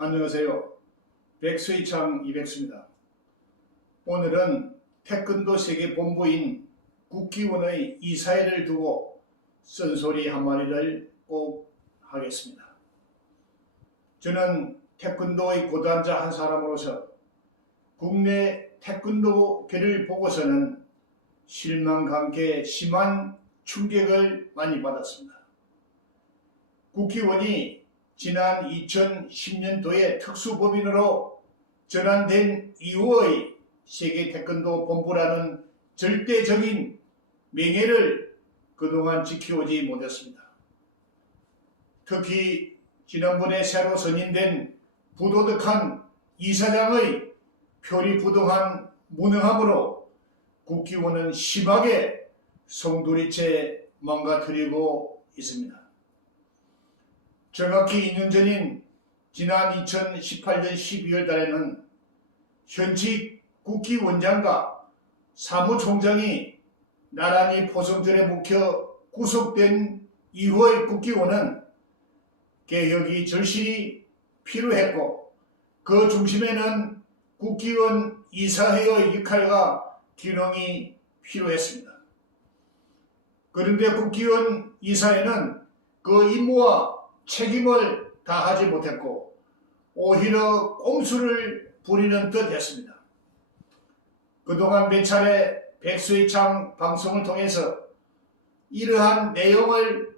안녕하세요. 백수이창 이백수입니다. 오늘은 태권도 세계본부인 국기원의 이사회를 두고 쓴소리 한마디를 꼭 하겠습니다. 저는 태권도의 고단자 한 사람으로서 국내 태권도계를 보고서는 실망과 함께 심한 충격을 많이 받았습니다. 국기원이 지난 2010년도에 특수법인으로 전환된 이후의 세계 태권도 본부라는 절대적인 명예를 그동안 지켜오지 못했습니다. 특히 지난번에 새로 선임된 부도덕한 이사장의 표리부동한 무능함으로 국기원은 심하게 송두리째 망가뜨리고 있습니다. 정확히 2년 전인 지난 2018년 12월 달에는 현직 국기원장과 사무총장이 나란히 포성전에 묵혀 구속된 이후의 국기원은 개혁이 절실히 필요했고, 그 중심에는 국기원 이사회의 역할과 기능이 필요했습니다. 그런데 국기원 이사회는 그 임무와 책임을 다하지 못했고 오히려 꼼수를 부리는 듯 했습니다. 그동안 몇 차례 백수이창 방송을 통해서 이러한 내용을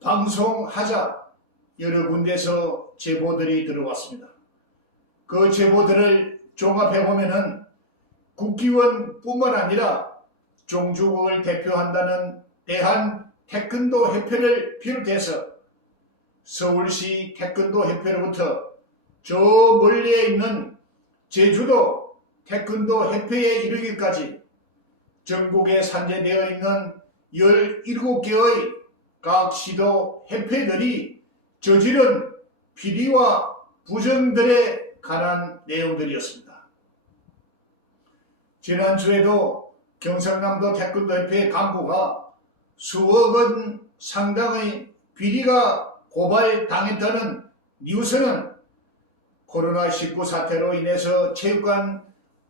방송하자 여러 군데서 제보들이 들어왔습니다. 그 제보들을 종합해보면은 국기원뿐만 아니라 종주국을 대표한다는 대한 태권도 협회를 비롯해서 서울시 태권도 협회로부터 저 멀리에 있는 제주도 태권도 협회에 이르기까지 전국에 산재되어 있는 17개의 각 시도 협회들이 저지른 비리와 부정들에 관한 내용들이었습니다. 지난주에도 경상남도 태권도 협회 간부가 수억 원 상당의 비리가 고발당했다는 뉴스는 코로나19 사태로 인해서 체육관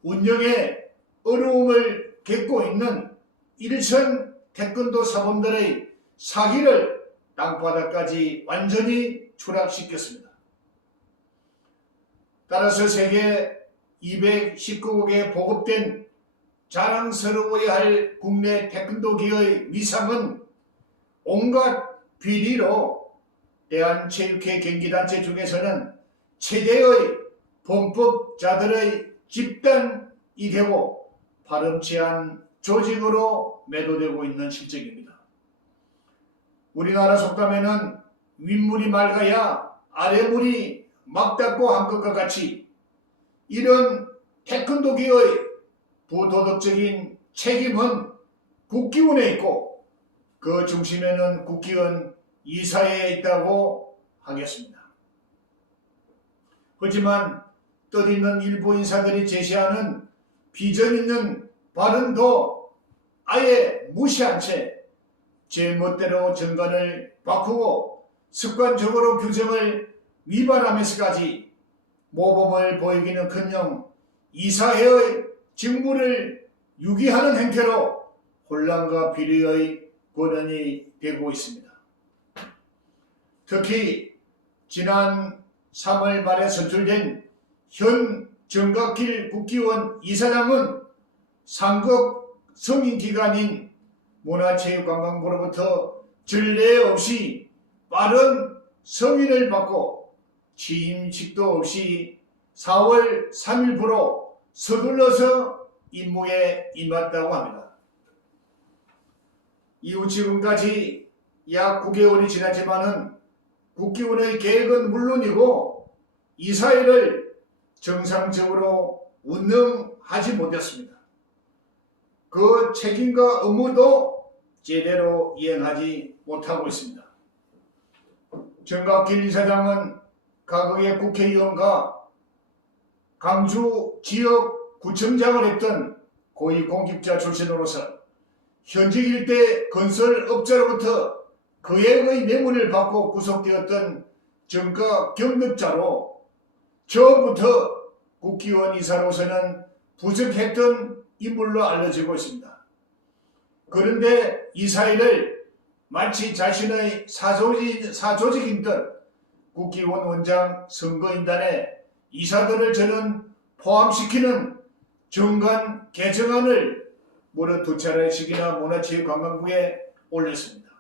운영에 어려움을 겪고 있는 일선 태권도 사범들의 사기를 땅바닥까지 완전히 추락시켰습니다. 따라서 세계 219국에 보급된 자랑스러워야 할 국내 태권도계의 위상은 온갖 비리로 대한체육회 경기단체 중에서는 최대의 범법자들의 집단이 되고 파렴치한 조직으로 매도되고 있는 실정입니다. 우리나라 속담에는 윗물이 맑아야 아래물이 막닫고 한 것과 같이 이런 태권도계의 부도덕적인 책임은 국기원에 있고 그 중심에는 국기원 이사회에 있다고 하겠습니다. 하지만 뜻있는 일부 인사들이 제시하는 비전 있는 발언도 아예 무시한 채 제멋대로 정관을 바꾸고 습관적으로 규정을 위반하면서까지 모범을 보이기는커녕 이사회의 직무를 유기하는 행태로 혼란과 비리의 권한이 되고 있습니다. 특히 지난 3월 말에 선출된 현 정각길 국기원 이사장은 상급 성인기관인 문화체육관광부로부터 전례 없이 빠른 승인을 받고 취임식도 없이 4월 3일부로 서둘러서 임무에 임했다고 합니다. 이후 지금까지 약 9개월이 지났지만은 국기원의 계획은 물론이고 이사회를 정상적으로 운영하지 못했습니다. 그 책임과 업무도 제대로 이행하지 못하고 있습니다. 정각길 이사장은 과거의 국회의원과 강주 지역구청장을 했던 고위공직자 출신으로서 현직 일대 건설업자로부터 거액의 뇌물을 받고 구속되었던 정가 경력자로 저부터 국기원 이사로서는 부적했던 인물로 알려지고 있습니다. 그런데 이 사이를 마치 자신의 사조직인 듯 국기원 원장 선거인단에 이사들을 저는 포함시키는 정관 개정안을 무려 2차례씩이나 문화체육관광부에 올렸습니다.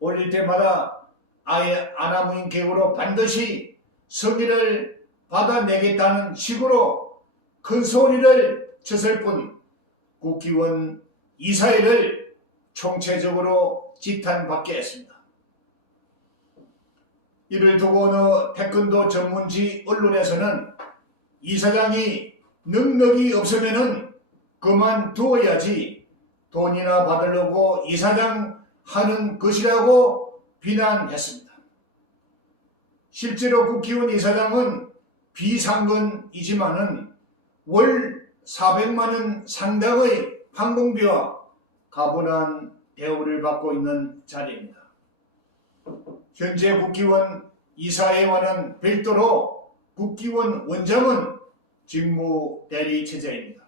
올릴 때마다 아예 아나무인 계획으로 반드시 승인을 받아내겠다는 식으로 큰 소리를 쳤을 뿐 국기원 이사회를 총체적으로 지탄받게 했습니다. 이를 두고 어느 태권도 전문지 언론에서는 이사장이 능력이 없으면은 그만두어야지 돈이나 받으려고 이사장 하는 것이라고 비난했습니다. 실제로 국기원 이사장은 비상근이지만은 월 400만 원 상당의 항공비와 가분한 대우를 받고 있는 자리입니다. 현재 국기원 이사회와는 별도로 국기원 원장은 직무 대리 체제입니다.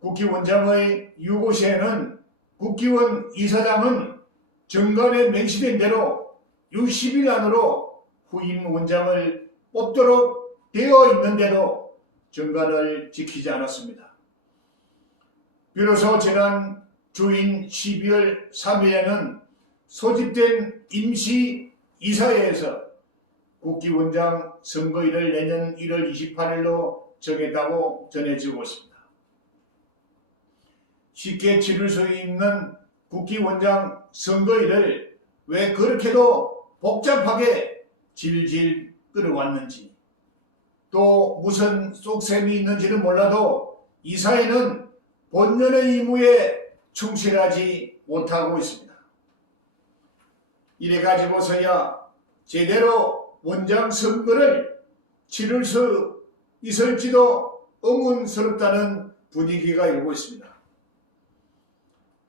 국기원장의 유고 시에는 국기원 이사장은 정관에 명시된 대로 60일 안으로 후임 원장을 뽑도록 되어 있는데도 정관을 지키지 않았습니다. 비로소 지난 주인 12월 3일에는 소집된 임시 이사회에서 국기원장 선거일을 내년 1월 28일로 정했다고 전해지고 있습니다. 쉽게 치를 수 있는 국기원장 선거일을 왜 그렇게도 복잡하게 질질 끌어왔는지, 또 무슨 쏙셈이 있는지는 몰라도 이사회는 본연의 임무에 충실하지 못하고 있습니다. 이래 가지고서야 제대로 원장 선거를 치를 수 있을지도 의문스럽다는 분위기가 일고 있습니다.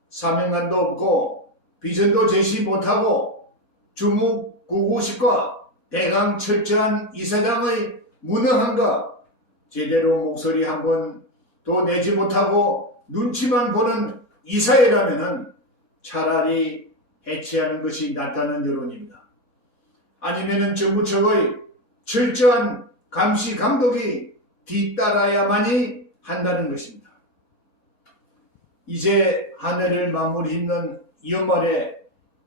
사명감도 없고 비전도 제시 못하고 주묵구구식과 대강철저한 이사장의 무능함과 제대로 목소리 한 번 더 내지 못하고 눈치만 보는 이사회라면 차라리 해체하는 것이 낫다는 여론입니다. 아니면 정부 측의 철저한 감시 감독이 뒤따라야만이 한다는 것입니다. 이제 한 해를 마무리 짓는 연말에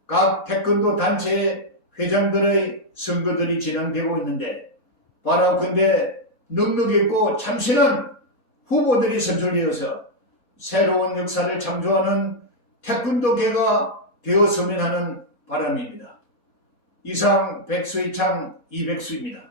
각 태권도 단체 회장들의 선거들이 진행되고 있는데 바라건대 능력있고 참신한 후보들이 선출되어서 새로운 역사를 창조하는 태권도계가 되었으면 하는 바람입니다. 이상 백수이창 이백수입니다.